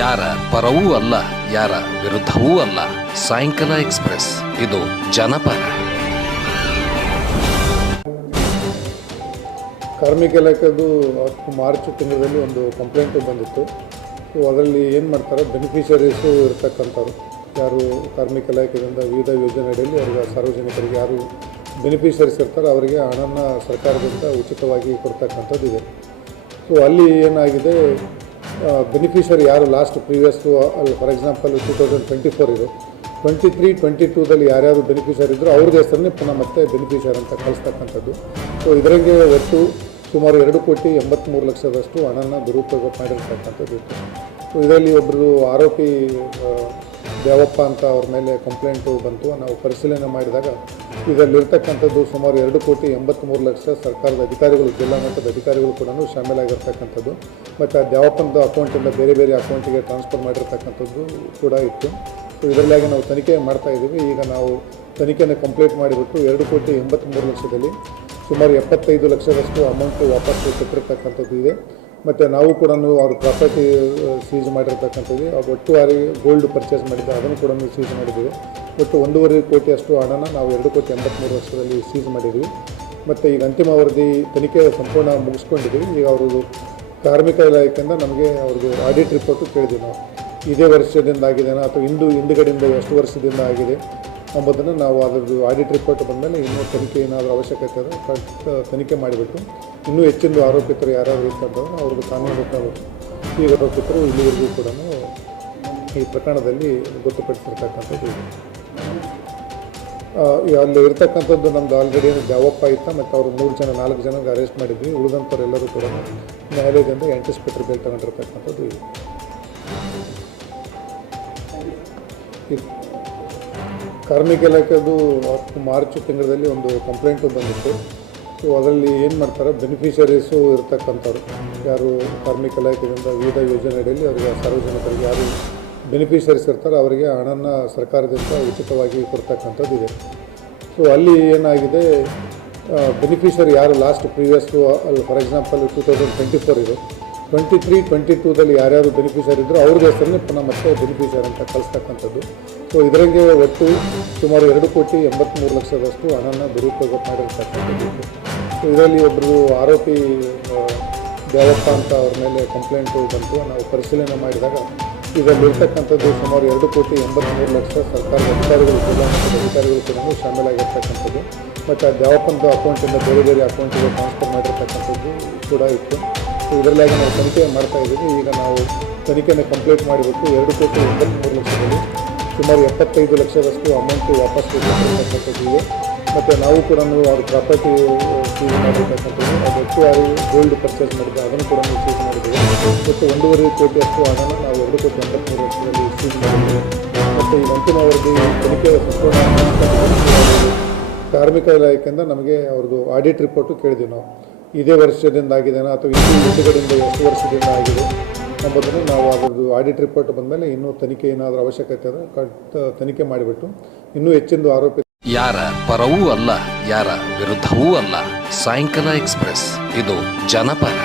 ಯಾರ ಪರವೂ ಅಲ್ಲ, ಯಾರ ವಿರುದ್ಧವೂ ಅಲ್ಲ. ಸಾಯಂಕಾಲ ಎಕ್ಸ್ಪ್ರೆಸ್, ಇದು ಜನಪರ. ಕಾರ್ಮಿಕ ಇಲಾಖೆದು ಮಾರ್ಚ್ ತಿಂಗಳಲ್ಲಿ ಒಂದು ಕಂಪ್ಲೇಂಟು ಬಂದಿತ್ತು. ಸೊ, ಅದರಲ್ಲಿ ಏನು ಮಾಡ್ತಾರೆ ಬೆನಿಫಿಷರೀಸು ಇರ್ತಕ್ಕಂಥವ್ರು, ಯಾರು ಕಾರ್ಮಿಕ ಇಲಾಖೆಯಿಂದ ವಿವಿಧ ಅಡಿಯಲ್ಲಿ ಅವರಿಗೆ ಸಾರ್ವಜನಿಕರಿಗೆ ಯಾರು ಬೆನಿಫಿಷರೀಸ್ ಇರ್ತಾರೆ ಅವರಿಗೆ ಹಣನ ಸರ್ಕಾರದಿಂದ ಉಚಿತವಾಗಿ ಕೊಡ್ತಕ್ಕಂಥದ್ದು ಇದೆ ಸೊ, ಅಲ್ಲಿ ಏನಾಗಿದೆ ಬೆನಿಫಿಷರಿ ಯಾರು ಲಾಸ್ಟ್ ಪ್ರೀವಿಯಸ್ಸು ಅಲ್ಲಿ for example two thousand twenty four ಇದು. ಟ್ವೆಂಟಿ ತ್ರೀ ಟ್ವೆಂಟಿ ಟೂದಲ್ಲಿ ಯಾರ್ಯಾರು ಬೆನಿಫಿಷರಿ ಇದ್ದರು ಅವ್ರದ್ದು ಹೆಸರನ್ನೇ ಪುನಃ ಮತ್ತೆ ಬೆನಿಫಿಷರಿ ಅಂತ ಕಳಿಸ್ತಕ್ಕಂಥದ್ದು. ಸೊ ಇದರಂಗೆ ಒಟ್ಟು ಸುಮಾರು ಎರಡು ಕೋಟಿ ಎಂಬತ್ತ್ಮೂರು ಲಕ್ಷದಷ್ಟು ಹಣನ ದುರುಪಯೋಗ ಮಾಡಿರ್ತಕ್ಕಂಥದ್ದು ಸೊ ಇದರಲ್ಲಿ ಒಬ್ಬರು ಆರೋಪಿ ದೇವಪ್ಪ ಅಂತ ಅವ್ರ ಮೇಲೆ ಕಂಪ್ಲೇಂಟು ಬಂತು. ನಾವು ಪರಿಶೀಲನೆ ಮಾಡಿದಾಗ ಇದರಲ್ಲಿರ್ತಕ್ಕಂಥದ್ದು ಸುಮಾರು ಎರಡು ಕೋಟಿ ಎಂಬತ್ತ್ಮೂರು ಲಕ್ಷ ಸರ್ಕಾರದ ಅಧಿಕಾರಿಗಳು, ಜಿಲ್ಲಾ ಮಟ್ಟದ ಅಧಿಕಾರಿಗಳು ಕೂಡ ಶಾಮೀಲಾಗಿರ್ತಕ್ಕಂಥದ್ದು. ಮತ್ತು ಆ ದೇವಪ್ಪನದು ಅಕೌಂಟಿಂದ ಬೇರೆ ಬೇರೆ ಅಕೌಂಟಿಗೆ ಟ್ರಾನ್ಸ್ಫರ್ ಮಾಡಿರ್ತಕ್ಕಂಥದ್ದು ಕೂಡ ಇತ್ತು. ಸೊ ಇದರಲ್ಲಾಗಿ ನಾವು ತನಿಖೆ ಮಾಡ್ತಾ ಇದ್ದೀವಿ. ಈಗ ನಾವು ತನಿಖೆಯನ್ನು ಕಂಪ್ಲೀಟ್ ಮಾಡಿಬಿಟ್ಟು ಎರಡು ಕೋಟಿ ಎಂಬತ್ತ್ಮೂರು ಲಕ್ಷದಲ್ಲಿ ಸುಮಾರು ಎಪ್ಪತ್ತೈದು ಲಕ್ಷದಷ್ಟು ಅಮೌಂಟು ವಾಪಸ್ ಕೊಟ್ಟಿರ್ತಕ್ಕಂಥದ್ದು ಇದೆ. ಮತ್ತು ನಾವು ಕೂಡ ಅವ್ರ ಪ್ರಾಪರ್ಟಿ ಸೀಸ್ ಮಾಡಿರ್ತಕ್ಕಂಥದ್ದು. ಆ ಒಟ್ಟುವಾರಿ ಗೋಲ್ಡ್ ಪರ್ಚೇಸ್ ಮಾಡಿದ್ದೆ, ಅದನ್ನು ಕೂಡ ಸೀಸ್ ಮಾಡಿದ್ದೀವಿ. ಒಟ್ಟು ಒಂದೂವರೆ ಕೋಟಿ ಅಷ್ಟು ಹಣನ ನಾವು ಎರಡು ಕೋಟಿ ಎಂಬತ್ತ್ಮೂರು ವರ್ಷದಲ್ಲಿ ಸೀಸ್ ಮಾಡಿದ್ವಿ ಮತ್ತು ಈಗ ಅಂತಿಮ ವರದಿ ತನಿಖೆ ಸಂಪೂರ್ಣ ಮುಗಿಸ್ಕೊಂಡಿದ್ದೀವಿ. ಈಗ ಅವರು ಕಾರ್ಮಿಕ ಇಲಾಖೆಯಿಂದ ನಮಗೆ ಅವ್ರದ್ದು ಆಡಿಟ್ ರಿಪೋರ್ಟು ಕೇಳಿದ್ವಿ ನಾವು. ಇದೇ ವರ್ಷದಿಂದ ಆಗಿದೆನಾ ಅಥವಾ ಇಂದು, ಹಿಂದುಗಡೆಯಿಂದ ಎಷ್ಟು ವರ್ಷದಿಂದ ಆಗಿದೆ? ಎಂಬುದನ್ನು ನಾವು ಅದರದ್ದು ಆಡಿಟ್ ರಿಪೋರ್ಟ್ ಬಂದಮೇಲೆ ಇನ್ನೂ ತನಿಖೆ ಏನಾದರೂ ಅವಶ್ಯಕತೆ ಇದೆ ಕರೆಕ್ಟ್ ತನಿಖೆ ಮಾಡಿಬಿಟ್ಟು, ಇನ್ನೂ ಹೆಚ್ಚಿನ ಆರೋಪಿತರು ಯಾರ್ಯಾರು ಇರ್ತಾರೋ ಅವ್ರಿಗೆ ಕಾನೂನು ಈ ಆರೋಪಿತರು ಇಲ್ಲಿವರೆಗೂ ಕೂಡ ಈ ಪ್ರಕರಣದಲ್ಲಿ ಗೊತ್ತುಪಡಿಸಿರ್ತಕ್ಕಂಥದ್ದು ಇದೆ. ಅಲ್ಲಿ ಇರ್ತಕ್ಕಂಥದ್ದು ನಮ್ದು ಆಲ್ರೆಡಿ ಜಾವಪ್ಪ ಇತ್ತ ಮತ್ತು ಅವರು ಮೂರು ಜನ, ನಾಲ್ಕು ಜನಕ್ಕೆ ಅರೆಸ್ಟ್ ಮಾಡಿದ್ವಿ. ಉಳಿದಂಥವರೆಲ್ಲರೂ ಕೂಡ ನ್ಯಾಯಾಲಯದಿಂದ ಆ್ಯಂಟಿಸ್ಪೇಟರ್ ಬೇಲ್ ತಗೊಂಡಿರ್ತಕ್ಕಂಥದ್ದು ಇದು ಕಾರ್ಮಿಕ ಇಲಾಖೆದು ಮಾರ್ಚ್ ತಿಂಗಳಲ್ಲಿ ಒಂದು ಕಂಪ್ಲೇಂಟು ಬಂದಿತ್ತು. ಸೊ ಅದರಲ್ಲಿ ಏನು ಮಾಡ್ತಾರೆ? ಬೆನಿಫಿಷರೀಸು ಇರ್ತಕ್ಕಂಥವ್ರು. ಯಾರು ಕಾರ್ಮಿಕ ಇಲಾಖೆಯಿಂದ ವಿವಿಧ ಯೋಜನೆಗಳಲ್ಲಿ ಅವರಿಗೆ ಸಾರ್ವಜನಿಕರಿಗೆ ಯಾರು ಬೆನಿಫಿಷರೀಸ್ ಇರ್ತಾರೆ ಅವರಿಗೆ ಹಣನ ಸರ್ಕಾರದಿಂದ ಉಚಿತವಾಗಿ ಕೊಡ್ತಕ್ಕಂಥದ್ದು ಇದೆ. ಸೊ ಅಲ್ಲಿ ಏನಾಗಿದೆ? ಬೆನಿಫಿಷರಿ ಯಾರು ಲಾಸ್ಟ್ ಪ್ರೀವಿಯಸ್ಸು ಅಲ್ಲಿ for example two thousand twenty four ಇದು. ಟ್ವೆಂಟಿ ತ್ರೀ ಟ್ವೆಂಟಿ ಟೂದಲ್ಲಿ ಯಾರ್ಯಾರು ಬೆನಿಫಿಷರಿ ಇದ್ದರು ಅವ್ರದ್ದು ಹೆಸರನ್ನೇ ಪುನಃ ಮತ್ತೆ ಬೆನಿಫಿಷರಿ ಅಂತ ಕಳಿಸ್ತಕ್ಕಂಥದ್ದು. ಸೊ ಇದರಂಗೆ ಒಟ್ಟು ಸುಮಾರು ಎರಡು ಕೋಟಿ ಎಂಬತ್ತ್ಮೂರು ಲಕ್ಷದಷ್ಟು ಹಣನ ದುರುಪಯೋಗ ಮಾಡಿರ್ತಕ್ಕಂಥದ್ದು. ಇದರಲ್ಲಿ ಒಬ್ಬರು ಆರೋಪಿ ದೇವಪ್ಪ ಅಂತ ಅವ್ರ ಮೇಲೆ ಕಂಪ್ಲೇಂಟು ಬಂತು. ನಾವು ಪರಿಶೀಲನೆ ಮಾಡಿದಾಗ ಇದರಲ್ಲಿರ್ತಕ್ಕಂಥದ್ದು ಸುಮಾರು ಎರಡು ಕೋಟಿ ಎಂಬತ್ತ್ಮೂರು ಲಕ್ಷ ಸರ್ಕಾರದ ಅಧಿಕಾರಿಗಳು ಜಿಲ್ಲಾ ಮಟ್ಟದ ಅಧಿಕಾರಿಗಳು ಕೂಡ ಶಾಮೀಲಾಗಿರ್ತಕ್ಕಂಥದ್ದು. ಮತ್ತು ಆ ದೇವಪ್ಪಂದು ಅಕೌಂಟಿಂದ ಬೇರೆ ಬೇರೆ ಅಕೌಂಟಿಗೆ ಟ್ರಾನ್ಸ್ಫರ್ ಮಾಡಿರ್ತಕ್ಕಂಥದ್ದು ಕೂಡ ಇತ್ತು. ಸೊ ಇದರಲ್ಲಾಗಿ ನಾವು ತನಿಖೆ ಮಾಡ್ತಾ ಇದ್ದೀವಿ. ಈಗ ನಾವು ತನಿಖೆಯನ್ನು ಕಂಪ್ಲೀಟ್ ಮಾಡಬೇಕು ಎರಡು ಕೋಟಿ ಎಂಬತ್ತ್ಮೂರು ಲಕ್ಷದಲ್ಲಿ ಸುಮಾರು ಎಪ್ಪತ್ತೈದು ಲಕ್ಷದಷ್ಟು ಅಮೌಂಟು ವಾಪಸ್ ಕೊಟ್ಟಿರ್ತಕ್ಕಂಥದ್ದು ಮತ್ತು ನಾವು ಕೂಡ ಅವ್ರ ಪ್ರಾಪರ್ಟಿ ಸೀಸ್ ಮಾಡಿರ್ತಕ್ಕಂಥದ್ದು ಅದು ಯಾರು ಗೋಲ್ಡ್ ಪರ್ಚೇಸ್ ಮಾಡಿದ್ದೆ ಅದನ್ನು ಕೂಡ ಸೀಸ್ ಮಾಡಿದ್ದೀವಿ ಮತ್ತು ಒಂದೂವರೆ ಕೋಟಿ ಅಷ್ಟು ಹಣನ ನಾವು ಎರಡು ಕೋಟಿ ಎಂಬತ್ತ್ಮೂರು ವರ್ಷದಲ್ಲಿ ಸೀಸ್ ಮಾಡಿದ್ದೀವಿ ಮತ್ತು ಈ ಅಂತಿಮ ಅವರದ್ದು ತನಿಖೆ ಕಾರ್ಮಿಕ ಇಲಾಖೆಯಿಂದ ನಮಗೆ ಅವ್ರದ್ದು ಆಡಿಟ್ ರಿಪೋರ್ಟು ಕೇಳಿದ್ವಿ ನಾವು. ಇದೇ ವರ್ಷದಿಂದ ಆಗಿದೆನಾ ಅಥವಾ ಇನ್ನೂ ಹಿಂದುಗಡೆಯಿಂದ ಎಷ್ಟು ವರ್ಷದಿಂದ ಆಗಿದೆ? ಎಂಬುದನ್ನು ನಾವು ಅದರದ್ದು ಆಡಿಟ್ ರಿಪೋರ್ಟ್ ಬಂದಮೇಲೆ ಇನ್ನೂ ತನಿಖೆ ಏನಾದರೂ ಅವಶ್ಯಕತೆ ಅದ ಕಟ್ ತನಿಖೆ ಮಾಡಿಬಿಟ್ಟು ಇನ್ನೂ ಹೆಚ್ಚಿನ ಆರೋಪಿ ಯಾರ ಪರವೂ ಅಲ್ಲ, ಯಾರ ವಿರುದ್ಧವೂ ಅಲ್ಲ. ಸಾಯಂಕಾಲ ಎಕ್ಸ್ಪ್ರೆಸ್ ಇದು ಜನಪರ.